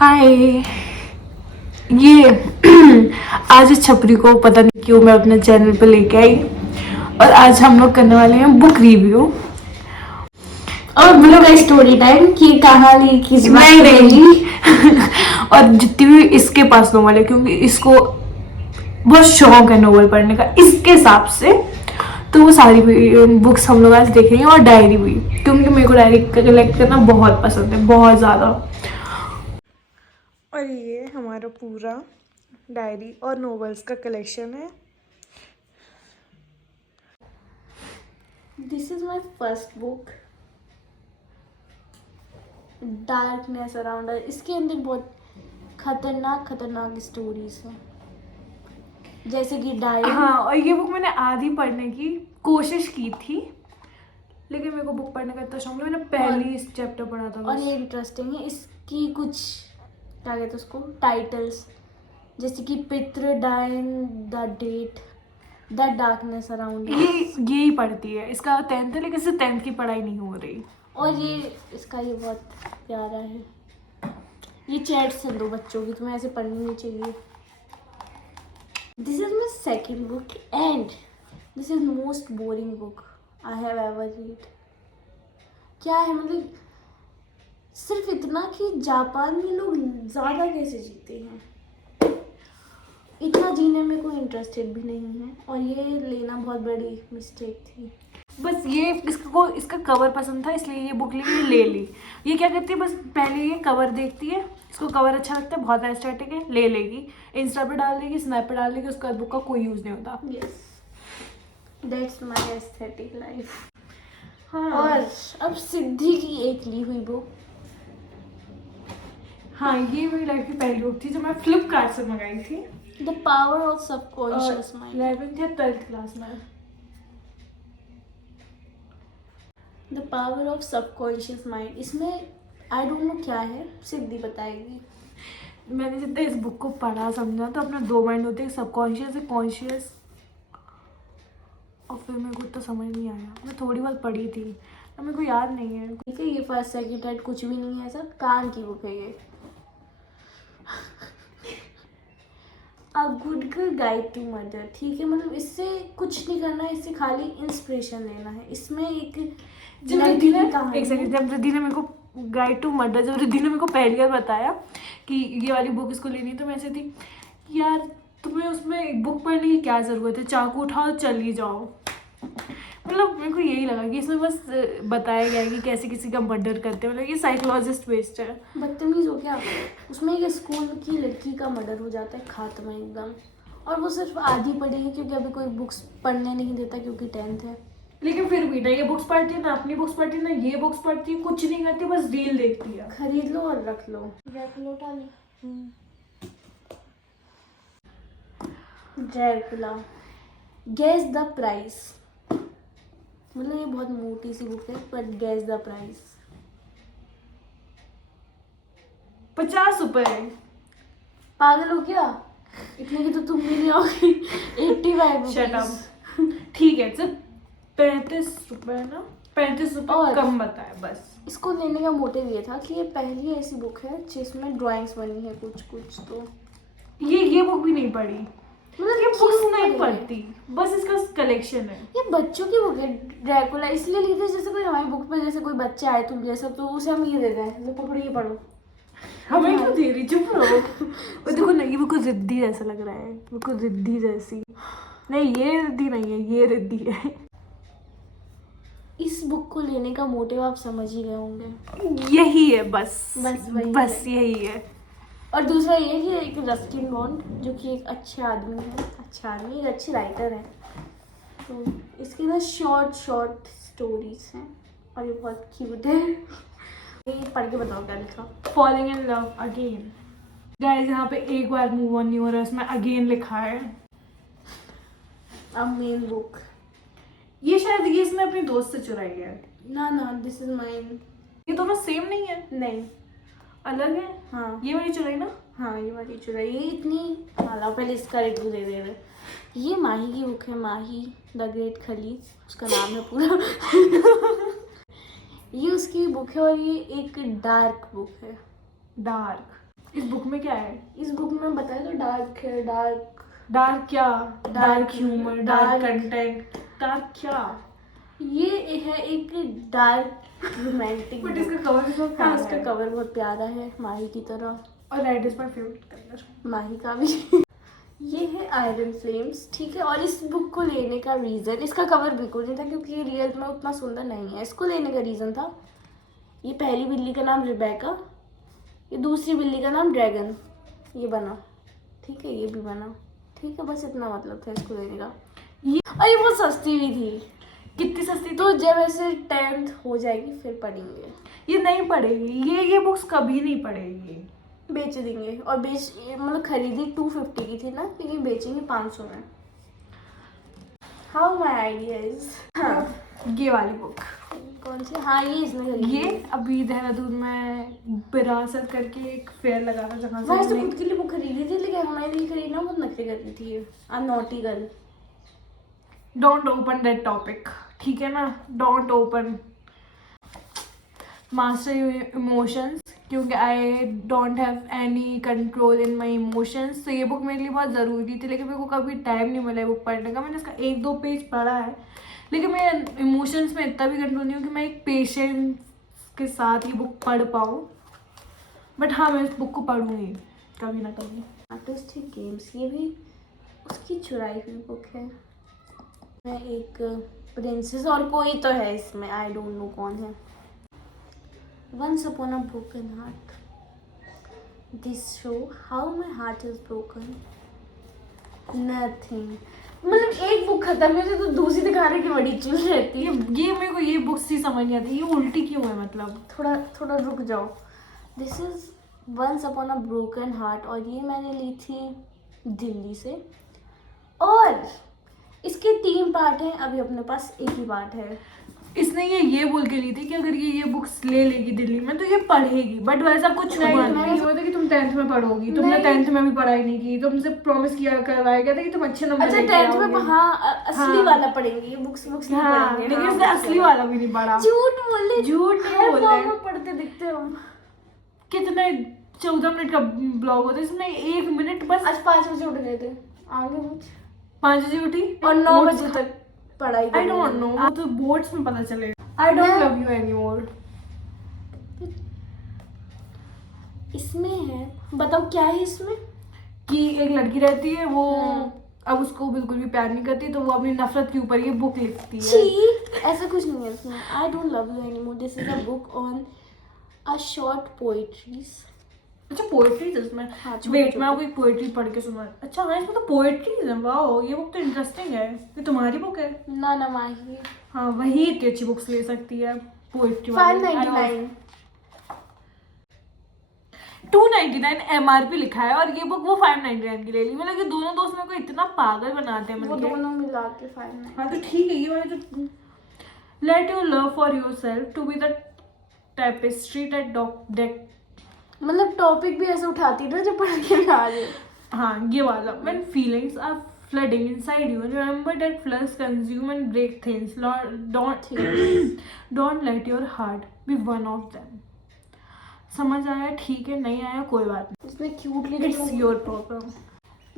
हाय। ये आज इस छपरी को पता नहीं क्यों मैं अपने चैनल पे लेके आई और आज हम लोग करने वाले हैं बुक रिव्यू और मतलब स्टोरी टाइम की कहानी की नहीं नहीं और जितनी भी इसके पास नॉवल है क्योंकि इसको बहुत शौक है नॉवल पढ़ने का इसके हिसाब से, तो वो सारी बुक्स हम लोग आज देखेंगे और डायरी भी, क्योंकि मेरे को डायरी कलेक्ट करना बहुत पसंद है, बहुत ज़्यादा। और ये हमारा पूरा डायरी और नॉवेल्स का कलेक्शन है। This is my first book darkness around us. इसके अंदर बहुत खतरनाक स्टोरीज हैं, जैसे कि डायरी। हाँ, और ये बुक मैंने आधी पढ़ने की कोशिश की थी, लेकिन मेरे को बुक पढ़ने का इतना शौक नहीं, मैंने पहली इस चैप्टर पढ़ा था और बस। ये इंटरेस्टिंग है, इसकी कुछ क्या कहते हैं उसको टाइटल्स, जैसे कि पितृ dine the date the darkness around यही पढ़ती है, इसका 10th है लेकिन इससे 10th की पढ़ाई नहीं हो रही। और ये इसका ये बहुत प्यारा है। ये चैट्स हैं दो बच्चों की, तुम्हें ऐसे पढ़नी नहीं चाहिए। This is my second book and this is most boring book I have ever read. क्या है मतलब, सिर्फ इतना कि जापान में लोग ज़्यादा कैसे जीते हैं, इतना जीने में कोई इंटरेस्टेड भी नहीं है, और ये लेना बहुत बड़ी मिस्टेक थी। बस ये इसका कवर पसंद था इसलिए ये बुक ले ली। ये क्या करती है, बस पहले ये कवर देखती है, इसको कवर अच्छा लगता है, बहुत एस्थेटिक है, ले लेगी, इंस्टा पे डाल देगी, स्नैप पे डाल देगी, उसके बाद बुक का कोई यूज़ नहीं होता। Yes, that's my aesthetic life. हाँ। और अब सिद्धि की एक ली हुई बुक। हाँ, ये मेरी लाइफ की पहली बुक थी जो मैं फ्लिपकार्ट से मंगाई थी। The power of subconscious mind. 11th या 12th क्लास में। The power of subconscious mind, इसमें आई डोंट नो क्या है, सिद्धि बताएगी। मैंने जितना इस बुक को पढ़ा समझा तो अपना दो माइंड होते हैं, सबकॉन्शियस है, कॉन्शियस, और फिर मेरे को इतना समझ नहीं आया, मैं थोड़ी बहुत पढ़ी थी तो मेरे को याद नहीं है। ठीक है, ये फर्स्ट सेकंड थर्ड कुछ भी नहीं है, ऐसा कान की बुक है ये। A good girl guide to murder, ठीक है, मतलब इससे कुछ नहीं करना है, इससे खाली इंस्पिरेशन लेना है। इसमें एक जब लड़की की कहानी है। जब रिद्धि ने मेरे को गाइड टू मर्डर, जब रिद्धि ने मेरे को पहली बार बताया कि ये वाली बुक इसको लेनी है, तो मैं ऐसे थी यार तुम्हें उसमें बुक पढ़ने की क्या ज़रूरत है, चाकू उठाओ चली जाओ। मतलब मेरे को यही लगा कि इसमें बस बताया गया है कि कैसे किसी का मर्डर करते हैं, मतलब ये साइकोलॉजिस्ट बेस्ड है। बदतमीज हो क्या। उसमें एक स्कूल की लड़की का मर्डर हो जाता है, खात्मा एकदम, और वो सिर्फ आधी पढ़ी है क्योंकि अभी कोई बुक्स पढ़ने नहीं देता क्योंकि 10th है। लेकिन फिर भी ना ये बुक्स पढ़ती है, ना अपनी बुक्स पढ़ती है, ना ये बुक्स पढ़ती है, कुछ नहीं करती, बस रील देखती है। खरीद लो और रख लो, ड्रैकुला गेस द प्राइस। मतलब ये बहुत मोटी सी बुक है, पर गेस द प्राइस 50 रुपए। पागल हो क्या, इतने की तो तुम भी नहीं होगी। 85 शट अप। ठीक है, सिर्फ 35 रुपए ना, 35 रुपए और कम बताया बस। इसको लेने का मोटिव ये था कि ये पहली ऐसी बुक है जिसमें ड्राइंग्स बनी है कुछ कुछ। तो ये बुक भी नहीं पढ़ी, मतलब ये बुक्स क्यों नहीं पढ़ी? पढ़ती, बस इसका कलेक्शन है। ये बच्चों की बुक है, ड्रैकुला इसलिए ली थी जैसे कोई हमारी बुक पे जैसे कोई बच्चा आए तुम जैसा, तो उसे हम ये दे दें, लो पकड़ो ये पढ़ो। हमें क्यों दे रही, चुप रहो। और देखो ना, ये मेरे को जिद्दी जैसा लग रहा है, मेरे को जिद्दी जैसी। नहीं, ये रिद्धि नहीं है, ये रिद्धि है। इस बुक को लेने का मोटिव आप समझ ही गए होंगे। यही है बस वही बस है। यही है। और दूसरा ये कि एक रस्किन बॉन्ड जो कि एक अच्छे आदमी है, एक अच्छी राइटर है, तो इसके ना शॉर्ट स्टोरीज हैं और ये बहुत क्यूट है। ये पढ़ के बताओ क्या लिखा। Falling in love again. Guys, यहाँ पे एक बार मूव ऑन नहीं हो रहा है, उसमें अगेन लिखा है। अब मेन बुक, ये शायद ये इसने अपनी दोस्त से चुराई है। ना दिस इज माइन। ये दोनों सेम नहीं है, नहीं, अलग है। हाँ ये वाली चुराई ना। हाँ, ये वाली चुराई, ये इतनी हाला, पहले इसका रिव्यू दे रहे। ये माही की बुक है, माही द ग्रेट खली उसका नाम है पूरा। ये उसकी बुक है और ये एक डार्क बुक है। डार्क। इस बुक में क्या है? इस बुक में बताया तो डार्क है, डार्क डार्क क्या? Dark humour, dark dark- content, dark क्या? ये है एक डार्क रोमांटिक। बट इसका कवर भी बहुत हाँ, प्यारा इसका है। कवर बहुत प्यारा है, माही की तरह। और red is my favourite colour. Mahi का भी। ये है आयरन फ्लेम्स, ठीक है। और इस बुक को लेने का रीज़न, इसका कवर बिल्कुल नहीं था क्योंकि ये रियल में उतना सुंदर नहीं है। इसको लेने का रीज़न था, ये पहली बिल्ली का नाम रिबेका, ये दूसरी बिल्ली का नाम ड्रैगन, ये बना, ठीक है, ये भी बना, ठीक है। बस इतना मतलब था इसको लेने का। ये और ये बहुत सस्ती भी थी, कितनी सस्ती? तो जब ऐसे 10th हो जाएगी फिर पढ़ेंगे। ये नहीं पड़ेगी, ये बुक्स कभी नहीं पड़ेगी। बेच देंगे। और मतलब खरीदी 250 की थी ना, लेकिन बेचेंगे 500 में। How my ideas. हाँ, ये वाली बुक, कौन सी? हाँ, ये इसने खरीदी। ये अभी देहरादून में विरासत करके एक फेयर लगा था जहाँ से वहाँ से मैंने- खुद के लिए बुक खरीदी थी, लेकिन हमारे लिए खरीदना बहुत नखरे कर रही थी। I naughty girl. Don't open that topic, ठीक है ना? Don't open. Master your emotions, क्योंकि I don't have any control in my emotions. तो ये बुक मेरे लिए बहुत ज़रूरी थी, लेकिन मेरे को कभी टाइम नहीं मिला है बुक पढ़ने का। मैंने इसका 1-2 पेज पढ़ा है, लेकिन मैं इमोशंस में इतना भी कंट्रोल नहीं हूँ कि मैं एक पेशेंस के साथ ये बुक पढ़ पाऊँ। बट हाँ, मैं इस बुक को पढ़ूँगी कभी ना कभी। आर्टिस्टिक गेम्स, ये भी उसकी चुराई हुई बुक है। मैं एक प्रिंसेस और कोई तो है इसमें, आई डोंट नो कौन है। Once upon a broken heart, this show how my heart is broken, nothing. मतलब एक बुक खत्म है तो दूसरी दिखाने की बड़ी चुल रहती है। ये मेरे को ये बुक्स ही समझ नहीं आती, ये उल्टी क्यों है मतलब? थोड़ा रुक जाओ। This is once upon a broken heart, और ये मैंने ली थी दिल्ली से। और इसके 3 पार्ट हैं, अभी अपने पास एक ही पार्ट है। इसने ये बोल के ली थी कि अगर ये बुक्स ले लेगी दिल्ली में तो ये पढ़ेगी, बट वैसा कुछ नहीं, हुआ मैंने- नहीं। हुआ था कि तुम 10th में पढ़ोगी, तुमने नहीं। 10th में भी पढ़ाई नहीं की। तुमसे प्रॉमिस किया करवाया गया था कि तुम अच्छे नंबर अच्छा, लेके 10th में आओगे। हाँ, असली हाँ। वाला पढ़ेंगे, ये बुक्स नहीं हाँ, पढ़ेंगे। लेकिन हाँ, इसने books असली वाला भी नहीं पढ़ा। झूठ बोले, झूठ नहीं हर बोल vlog रहे। में पढ़ते दिखते हम। कितने 14 मिनट का ब्लॉग होता है, इसमें 1 मिनट बस। आज 5 बजे उठ गए थे, आगे कुछ। 5 बजे उठी और 9 बजे तक पढ़ाई आई डोंट नो, वो तो बोर्ड्स में पता चलेगा। आई डोंट मैं- लव यू एनीमोर। इसमें है, बताओ क्या है इसमें? कि एक लड़की रहती है, वो हाँ। अब उसको बिल्कुल भी प्यार नहीं करती, तो वो अपनी नफरत के ऊपर ये बुक लिखती है। छी, ऐसा कुछ नहीं है इसमें। I don't love you anymore, this is a book on a short poetries. अच्छा, पोएट्री इसमें? हाँ, छोटी- वेट, छोटी। मैं आपको एक पोएट्री पढ़ के सुना। अच्छा हाँ, इसमें तो पोएट्रीज है। वाओ, ये बुक तो इंटरेस्टिंग है। ये तुम्हारी बुक है? ना माही। हाँ, वही इतनी अच्छी बुक्स ले सकती है पोएट्री 599। 299 MRP लिखा है, और ये बुक वो 599 की ले ली। मतलब ये दोनों दोस्त मेरे को इतना पागल बनाते हैं वो मतलब। दोनों मिला के 599। हाँ तो ठीक है, ये वाले तो। Let your love for your self to be the tapestry that मतलब टॉपिक भी ऐसे उठाती है ना जो पढ़ के ना आ जाए। हाँ, ये वाला। When feelings are flooding inside you, remember that floods consume and break things. Don't let your heart be one of them. समझ आया? ठीक है, नहीं आया कोई बात इसमें क्यूटली नहीं, it's your problem.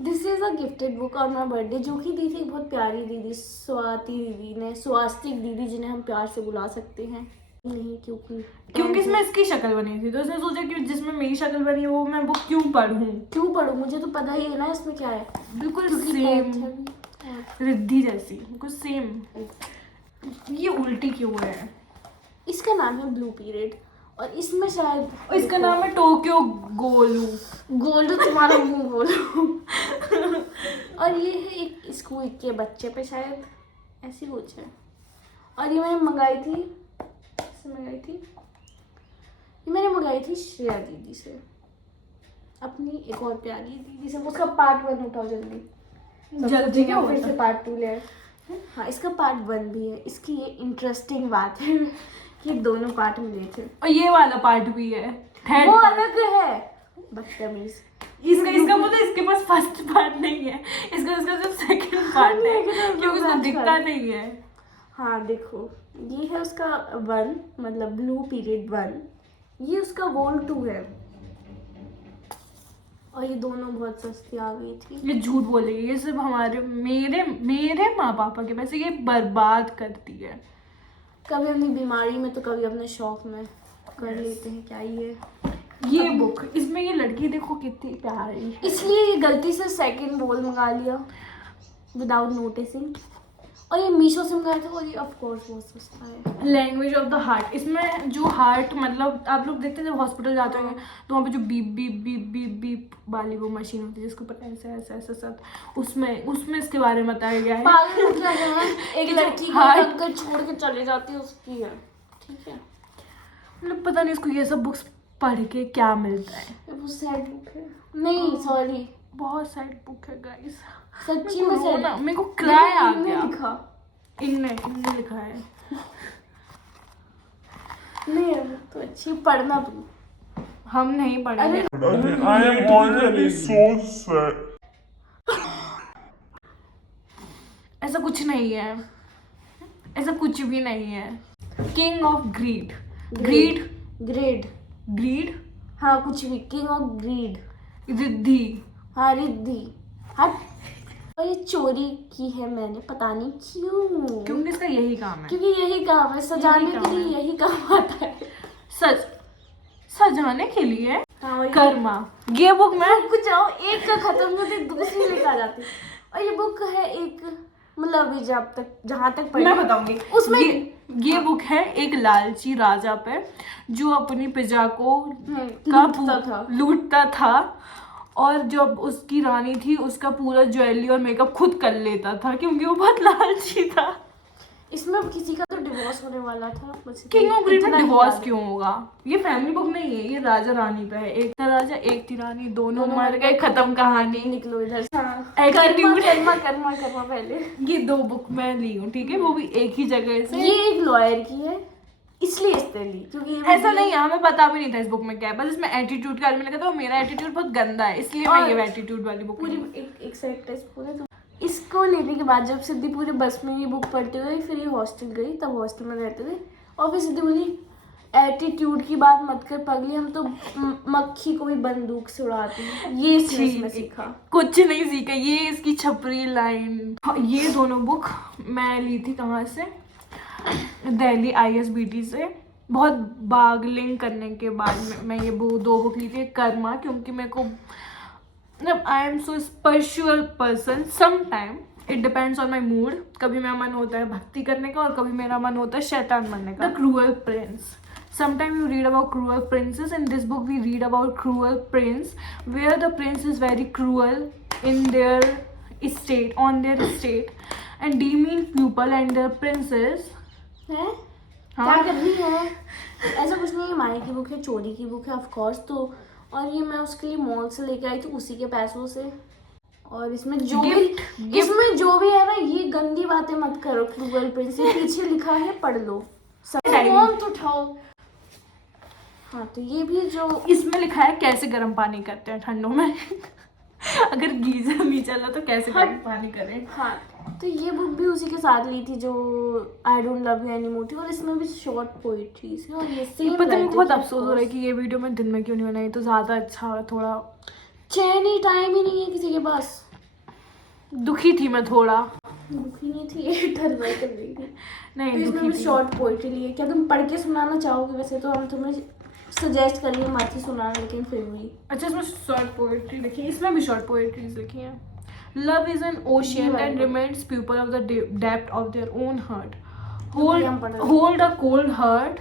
This is a gifted book on my birthday, जो कि दी थी बहुत प्यारी दीदी, स्वाति दीदी ने, स्वास्तिक दीदी, जिन्हें हम प्यार से बुला सकते हैं। नहीं, क्योंकि इसमें इसकी शक्ल बनी थी, तो उसने सोचा कि जिसमें मेरी शक्ल बनी है वो मैं बुक क्यों पढ़ूं। क्यों पढ़ूं, मुझे तो पता ही है ना इसमें क्या है। बिल्कुल क्योंकि सेम, बहुत है। रिद्धि जैसी, बिल्कुल सेम। ये उल्टी क्यों है? इसका नाम है ब्लू पीरियड, और इसमें शायद और इसका नाम है टोक्यो गोलू। गोल्ड, तुम्हारा मुंह बोलो। और ये है एक स्कूल के बच्चे पे शायद, ऐसी कुछ है। और ये मैंने मंगाई थी, ये मैंने मंगाई थी श्रेया दीदी से, अपनी एक और प्यारी दीदी से। उसका पार्ट 1 उठाओ जल्दी जल्दी क्या फिर होता? से पार्ट 2 ले आए। हाँ, इसका पार्ट 1 भी है। इसकी ये इंटरेस्टिंग बात है कि दोनों पार्ट मिले थे। और ये वाला पार्ट भी है, वो अलग है, बदतमीज। इसका पता, इसके पास फर्स्ट पार्ट नहीं है, इसका सिर्फ सेकंड पार्ट है, क्योंकि उसको दिखता नहीं है। हाँ देखो, ये है उसका 1, मतलब ब्लू पीरियड 1, ये उसका वोल 2 है। और ये दोनों बहुत सस्ती आ गई थी। ये झूठ बोलेगी, ये सिर्फ हमारे मेरे माँ पापा के पैसे ये बर्बाद करती है। कभी अपनी बीमारी में तो कभी अपने शौक में कर लेते हैं, क्या ही है। ये बुक, इसमें ये लड़की देखो कितनी प्यारी है। इसलिए ये गलती से सेकंड बोल मंगा लिया विदाउट नोटिसिंग, और ये मीशो से मंगाया था, और ये ऑफ कोर्स बहुत सस्ता है। लैंग्वेज ऑफ द हार्ट, इसमें जो हार्ट मतलब आप लोग देखते हैं जब हॉस्पिटल जाते होंगे तो वहाँ पे जो beep beep beep beep beep वाली वो मशीन होती है जिसके ऊपर ऐसे ऐसे ऐसे सब, उसमें इसके बारे में बताया गया है। पागल हो गया है, एक लड़की को अंकल छोड़ के चले जाती है उसकी है, ठीक है। मतलब पता नहीं इसको ये सब बुक्स पढ़ के क्या मिलता है। वो सैड बुक है, नहीं सॉरी बहुत सैड बुक है गाइस, सच्ची में सैड। मेरे को क्राई आ इनने गया। लिखा, इनने लिखा है। नहीं है तो अच्छी, पढ़ना भी। हम नहीं पढ़ेंगे। I am already so sad. ऐसा कुछ नहीं है, ऐसा कुछ भी नहीं है। King of greed, greed grade, greed, हाँ कुछ भी, किंग ऑफ ग्रीड, रिद्धि। हाँ रिद्धि, हाँ। और ये चोरी की है मैंने, पता नहीं क्यों, क्योंकि इसका यही काम है। क्योंकि यही काम है, सजाने यही के काम लिए है। यही काम आता है। सजाने के लिए। हाँ, और कर्मा, ये बुक मैं कुछ जाओ, एक का खत्म होते दूसरी लेकर आ जाती। और ये बुक है एक, मतलब अभी जहाँ तक पढ़ी मैं बताऊंगी उसमें ये बुक है एक लालची राजा पे जो अपनी प्रजा को लूटता था, और जब उसकी रानी थी उसका पूरा ज्वेलरी और मेकअप खुद कर लेता था क्योंकि वो बहुत लालची था। इसमें किसी का तो डिवोर्स होने वाला था। किंग ऑफ ग्रीड में इतना ही डिवोर्स याद। क्यों होगा? ये फैमिली बुक नहीं है, ये राजा रानी पे है। एक था राजा एक थी रानी, दोनों मर गए, खत्म कहानी। निकलो इधर से। Attitude। कर्मा पहले। ये 2 बुक मैं ली हूँ, ठीक है, वो भी एक ही जगह से। ये एक लॉयर की है, इसलिए इसने ली, क्योंकि ये ऐसा नहीं है, हमें पता भी नहीं था इस बुक में क्या है, बस इसमें एटीट्यूड के बारे में लिखा था और मेरा एटीट्यूड बहुत गंदा है, इसलिए मैं ये एटीट्यूड वाली बुक पूरी एक सेक्टर पूरे। तो इसको लेने के बाद जब सिद्धि पूरे बस में ये बुक पढ़ते हुए फिर ये हॉस्टल गई, तब हॉस्टल में रहते थे, और फिर सिद्धि बोली एटीट्यूड की बात मत कर पगली, हम तो मक्खी को भी बंदूक से उड़ाते हैं। ये इसमें सीखा, कुछ नहीं सीखा, ये इसकी छपरी लाइन। ये दोनों बुक मैं ली थी कहाँ से? दिल्ली ISBT से। बहुत बार्गेनिंग करने के बाद मैं ये 2 बुक ली थी। कर्मा, क्योंकि मेरे को मतलब I am so spiritual person, some time it depends on my mood. कभी मेरा मन होता है भक्ति करने का और कभी मेरा मन होता है शैतान बनने का। The cruel Prince, sometime you read about cruel princes. In this book we read about cruel prince where the prince is very cruel in their estate, on their estate, and demean people and their princes है हाँ। क्या करनी है? ऐसा कुछ नहीं है, माई की बुक है, चोरी की बुक है ऑफ कोर्स। तो और ये मैं उसके लिए मॉल से लेके आई थी उसी के पैसों से। और इसमें जो भी है ना, ये गंदी बातें मत करो। क्रूअल प्रिंस ये पीछे लिखा है, पढ़ लो, फोन तो उठाओ। हाँ, तो ये भी जो इसमें लिखा है कैसे गर्म पानी करते हैं ठंडों में अगर गीजर नहीं चला तो कैसे गर्म पानी करें। हाँ, तो ये बुक भी उसी के साथ ली थी जो I don't love you anymore थी, और इसमें भी शॉर्ट पोइट्रीज है। और ये सेम पता नहीं, बहुत अफसोस हो रहा है कि ये वीडियो मैं दिन में क्यों नहीं बनाई, तो ज़्यादा अच्छा। थोड़ा चैन ही टाइम ही नहीं है किसी के पास। दुखी थी मैं थोड़ा। दुखी नहीं थी, ये टर्बाई कर रही थी। नहीं, तो इसमें दुखी भी थी। शॉर्ट पोइट्री ली है। क्या तुम पढ़ के सुनाना चाहोगे? वैसे तो हम तुम्हें सजेस्ट करेंगे मत ही सुनाना, लेकिन फिर भी। अच्छा, इसमें शॉर्ट पोएट्री लिखी है, इसमें भी शॉर्ट पोएट्रीज लिखी हैं। Love is an ocean and remains people of the depth of their own heart. Hold a cold heart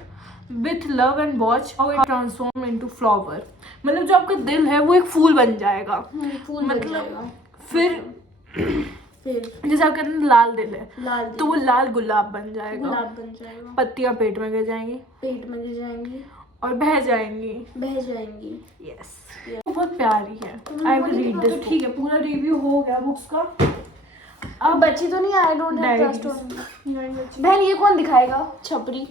with love and watch how it transform into flower. मतलब जो आपका दिल है वो एक फूल बन जाएगा। फूल बन मतलब जाएगा। फिर जैसे आपके अंदर लाल दिल है, लाल तो वो लाल गुलाब बन जाएगा। गुलाब बन जाएगा। पत्तियां पेट में गिर जाएंगी, पेट में गिर जाएंगी और बह जाएंगी। यस, वो बहुत प्यारी है। I will read this. ठीक है, पूरा रिव्यू हो गया बुक्स का। अब बच्ची तो नहीं, आई डोंट हैव ट्रस्ट ऑन। बहन ये कौन दिखाएगा? छपरी।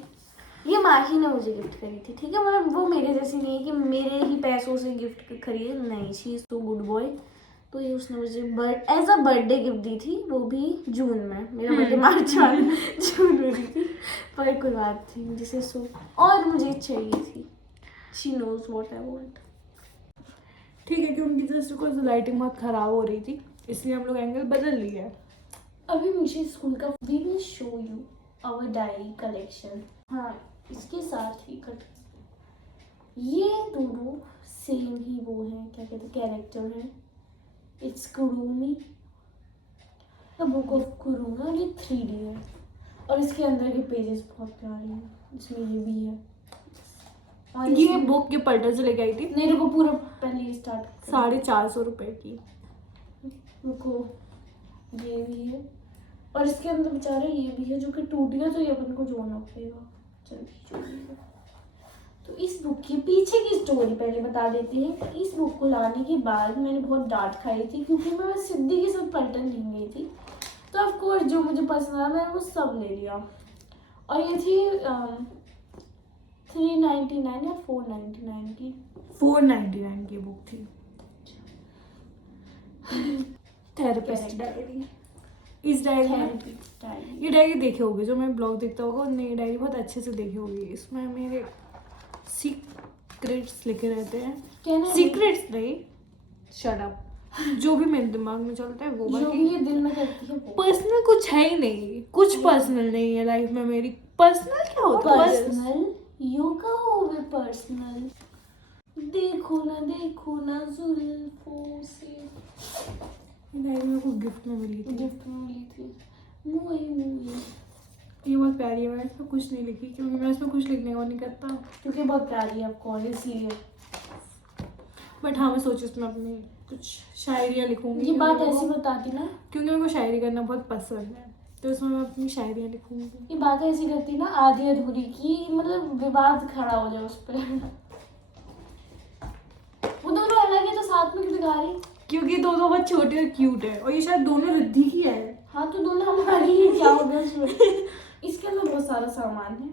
ये माही ने मुझे गिफ्ट करी थी, ठीक है। मतलब वो मेरे जैसी नहीं है कि मेरे ही पैसों से गिफ्ट खरीदे, नहीं, she is so good boy. तो ये उसने मुझे एज अ बर्थडे गिफ्ट दी थी, वो भी जून में। मेरा बर्थडे मार्च में, जून में दी थी, पर कोई बात थी जिसे सो और मुझे चाहिए थी। She knows what I want. ठीक है, क्योंकि जस्ट को लाइटिंग बहुत खराब हो रही थी, इसलिए हम लोग एंगल बदल लिया है। अभी मुझे स्कूल का we will show you our diary collection. हाँ, इसके साथ ही कट ये दोनों सेम ही वो हैं, क्या कहते हैं, कैरेक्टर है। It's Kurumi, the book of Kurumi, और ये 3D है और इसके अंदर के पेजेस बहुत प्यारे हैं। इसमें ये भी है और ये बुक ये पलटन से लेके आई थी, नहीं रुको, पूरा पहले स्टार्ट 450 रुपए की। रुको, ये भी है और इसके अंदर बेचारा ये भी है जो कि टूट गया, तो ये अपन को जोड़ना पड़ेगा। जल्दी जोड़िए। तो इस बुक के पीछे की स्टोरी पहले बता देते हैं। इस बुक को लाने के बाद मैंने बहुत डांट खाई थी, क्योंकि मैं सिद्धि के साथ पलटन नहीं गई थी, तो ऑफ कोर्स जो मुझे पसंद आया मैंने वो सब ले लिया। और ये थी 399 या 499 की। 499 की बुक थी। Therapist diary. इस डायरी में डायरी ये डायरी देखे होगे, जो मैं ब्लॉग देखता होगा उनने ये डायरी बहुत अच्छे से देखी होगी। इसमें मेरे सीक्रेट्स लिखे रहते हैं। कहना है सीक्रेट्स नहीं, शट अप, जो भी मेरे दिमाग में चलता है वो। जो बाकी भी ये दिल में करती है वो। पर्सनल कुछ है ही नहीं, कुछ पर्सनल नहीं है लाइफ में मेरी। पर्सनल क्या होता है? पर्सनल योगा होवे पर्सनल। देखो ना जुल्फों से। ये डायरी मेरे को गिफ्ट में मिली थी। गिफ्ट में मिली थी। मुई ये बहुत प्यारी है। मैं इसमें कुछ नहीं लिखी, क्योंकि मैं इसमें कुछ लिखने को नहीं करता। क्योंकि बहुत प्यारी है आपको, इसीलिए। बट हाँ, मैं सोची इसमें अपनी कुछ शायरियाँ लिखूंगी। ये बात ऐसी बताती ना, क्योंकि मेरे को शायरी करना बहुत पसंद है, तो इसमें मैं अपनी शायरियाँ लिखूंगी। ये बात ऐसी करती ना आधी अधूरी की, मतलब विवाद खड़ा हो जाए उस पर। वो दोनों अलग है तो साथ में क्यों दिखा रही? क्योंकि दोनों बहुत छोटे और क्यूट है, और ये शायद दोनों रिद्धि की है। हाँ तो दोनों हमारी ही, क्या हो गया उसमें? इसके अंदर बहुत सारा सामान है,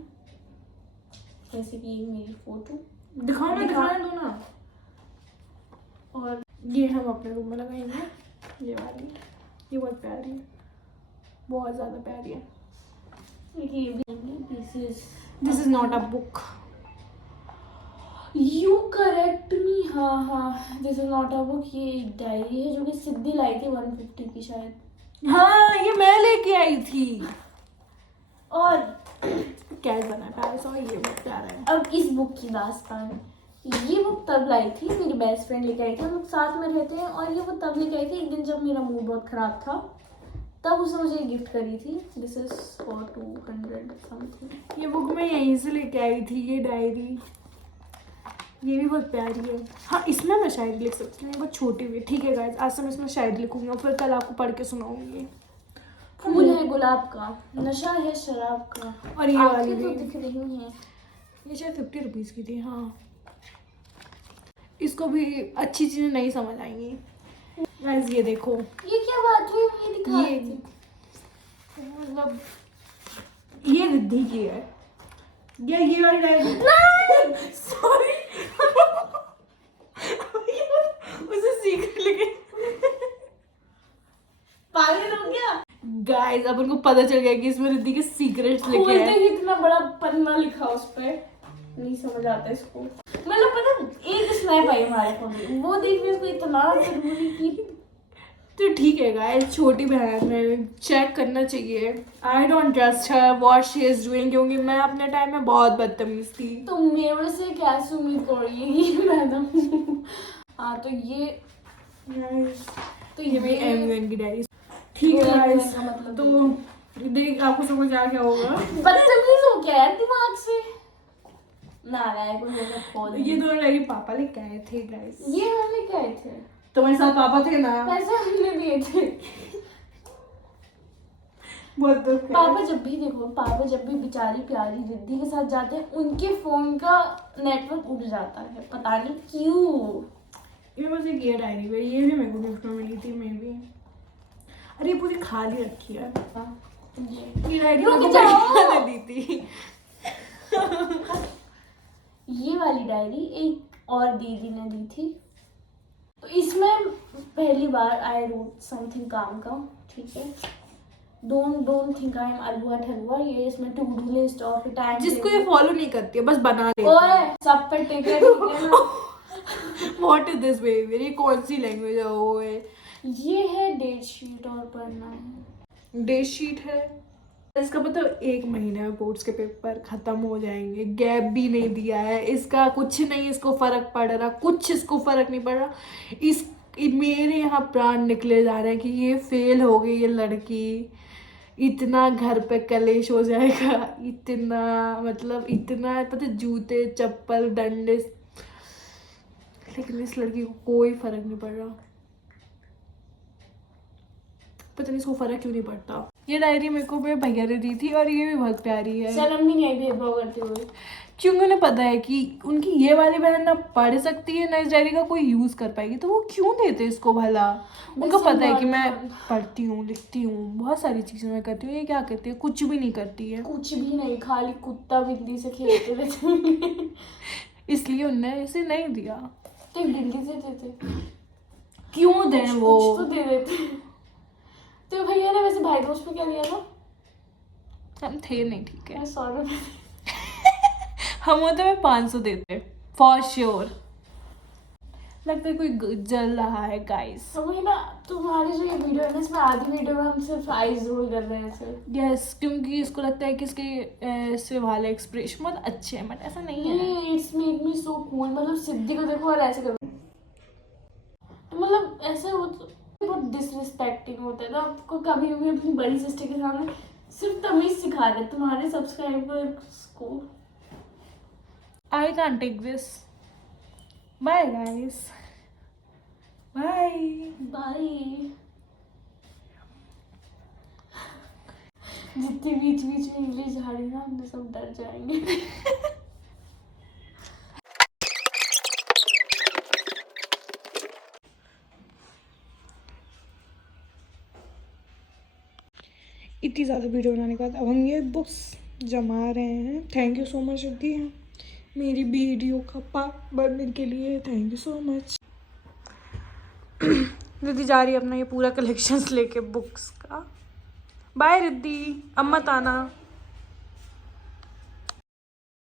जैसे कि ये मेरी फोटो। दिखाना दो ना। और ये हम अपने रूम में लगाएंगे। ये वाली, ये बहुत प्यारी है, बहुत ज़्यादा प्यारी है। ये भी this is not a book. You correct me. हाँ, this is not a book. ये एक डायरी है जो कि सिद्धि लाई थी 150 की शायद। हाँ, ये मैं लेके आई थी। और कैट बना पैस, और ये बहुत प्यारा है। अब इस बुक की दास्तान। ये बुक तब लाई थी, मेरी बेस्ट फ्रेंड लेके आई थी, हम लोग साथ में रहते हैं। और ये वो तब लेके आई थी एक दिन जब मेरा मूड बहुत खराब था, तब उसने मुझे गिफ्ट करी थी। This is for 200 something. ये बुक मैं यहीं से लेके आई थी, ये डायरी। ये भी बहुत प्यारी है। हाँ, इसमें मैं शायरी लिख सकती हूँ, ये बहुत छोटी हुई। ठीक है गाइस, आज से मैं इसमें शायरी लिखूंगी और फिर कल आपको पढ़ के सुनाऊंगी। फूल है गुलाब का, नशा है शराब का, और ये वाली आंखें तो भी, दिख रही हैं। ये शायद 50 रुपीज़ की थी। हाँ, इसको भी अच्छी चीज़ें नहीं समझ आएंगी गाइस। ये देखो, ये क्या बात हुई? ये दिखा ये रही थी। मतलब ये रिद्धि की है। ये वाली डायरी सॉरी उसे सीख लेके पागल हो गया। गाइस, अपन को पता चल गया कि इसमें रिद्धि के सीक्रेट्स लिखे खोलते हैं। ही इतना बड़ा पन्ना लिखा उस पे, नहीं समझ आता इसको। मतलब पता, एक स्नैप आई हमारे फोन में, वो देखने इसको इतना जरूरी की। तो ठीक है गाइस, छोटी बहन है, चेक करना चाहिए। I don't trust her what she is doing, क्योंकि मैं अपने टाइम में बहुत बदतमीज थी। तो मेरे से कैसे उम्मीद करोगी मैडम? हाँ तो ये ये मेरी एमयूएन की डायरी। ठीक है गाइस, मतलब तो देख आपको समझ आ गया होगा। बदतमीज हो क्या यार दिमाग से? ना कोई ये दोनों डायरी पापा लेके आए थे गाइस। ये हम लेके आए थे, तुम्हारे साथ पापा थे ना? पैसे हमने दिए थे। बहुत दुख है। पापा जब भी बेचारी प्यारी रिद्धि के साथ जाते हैं, उनके फोन का नेटवर्क उड़ जाता है, पता नहीं क्यों। ये बस एक ये डायरी है, ये भी मेरे को गिफ्ट में मिली थी। मैं भी, अरे ये पूरी खाली रखी है। ये डायरी रुक मेरे को जाओ। भैया ने दी थी। ये वाली डायरी एक और दीदी ने दी थी। तो इसमें पहली बार आई रोट समथिंग काम का, ठीक है। डोंट थिंक आई एम अलुआ ठलुआ। ये इसमें टू डू लिस्ट और टाइम, जिसको ये फॉलो नहीं करती है, बस बना देती है। ओए सब पे टिक है ना। What is this behaviour? ये कौन सी लैंग्वेज है? वो है ये है डेट शीट और पढ़ना है। डे शीट है। इसका मतलब 1 महीने में बोर्ड्स के पेपर खत्म हो जाएंगे। गैप भी नहीं दिया है इसका, कुछ नहीं इसको फर्क पड़ रहा, कुछ इसको फर्क नहीं पड़ रहा। इस मेरे यहाँ प्राण निकले जा रहे हैं कि ये फेल हो गई ये लड़की, इतना घर पे कलेश हो जाएगा, इतना मतलब इतना पता, जूते चप्पल डंडे, लेकिन इस लड़की को कोई फर्क नहीं पड़ रहा। पता नहीं इसको फर्क क्यों नहीं पड़ता। ये डायरी मेरे को मेरे भैया ने दी थी और ये भी बहुत प्यारी है। शर्म भी नहीं आई भेदभाव करते हुए? क्योंकि उन्हें पता है कि उनकी ये वाली बहन ना पढ़ सकती है ना इस डायरी का कोई यूज कर पाएगी, तो वो क्यों देते इसको भला। उनको पता है कि मैं पढ़ती हूँ, लिखती हूँ, बहुत सारी चीजें मैं करती हूँ। ये क्या करती है? कुछ भी नहीं करती है। कुछ भी नहीं, खाली कुत्ता बिल्ली से खेलते रहते। इसलिए उनने इसे नहीं दिया। तो एक बिल्ली से देते, क्यों दें वो? कुछ तो दे देते। तो भैया ने वैसे भाई दोस्त में क्या दिया था? हम थे नहीं, ठीक है। 100 रुपये। हम होते में 500 देते फॉर श्योर। लगता है कोई जल रहा है गाइस। तो वही ना, तुम्हारी जो ये वीडियो है ना, इसमें आधी वीडियो में हम सिर्फ आईज रोल कर रहे हैं ऐसे। यस, क्योंकि इसको लगता है कि इसके ऐसे वाले एक्सप्रेशन बहुत अच्छे हैं, बट ऐसा नहीं है। It's make me so cool. मतलब सिद्धि को देखो और ऐसे करो, तो मतलब ऐसे हो तो बहुत डिसरिस्पेक्टिंग होता है ना। आपको कभी भी अपनी बड़ी सिस्टर के सामने सिर्फ तमीज सिखा रहे तुम्हारे सब्सक्राइबर्स को। I can't take this. Bye guys. Bye. Bye. जितनी बीच बीच में इंग्लिश झाड़ी ना, हमने सब डर जाएंगे। इतनी ज़्यादा वीडियो बनाने के बाद अब हम ये बुक्स जमा रहे हैं। Thank you so much Riddhi, मेरी वीडियो का पार्ट बनने के लिए thank you so much. Riddhi जा रही है अपना ये पूरा कलेक्शंस लेके बुक्स का। बाय रिद्धि, अब मत आना।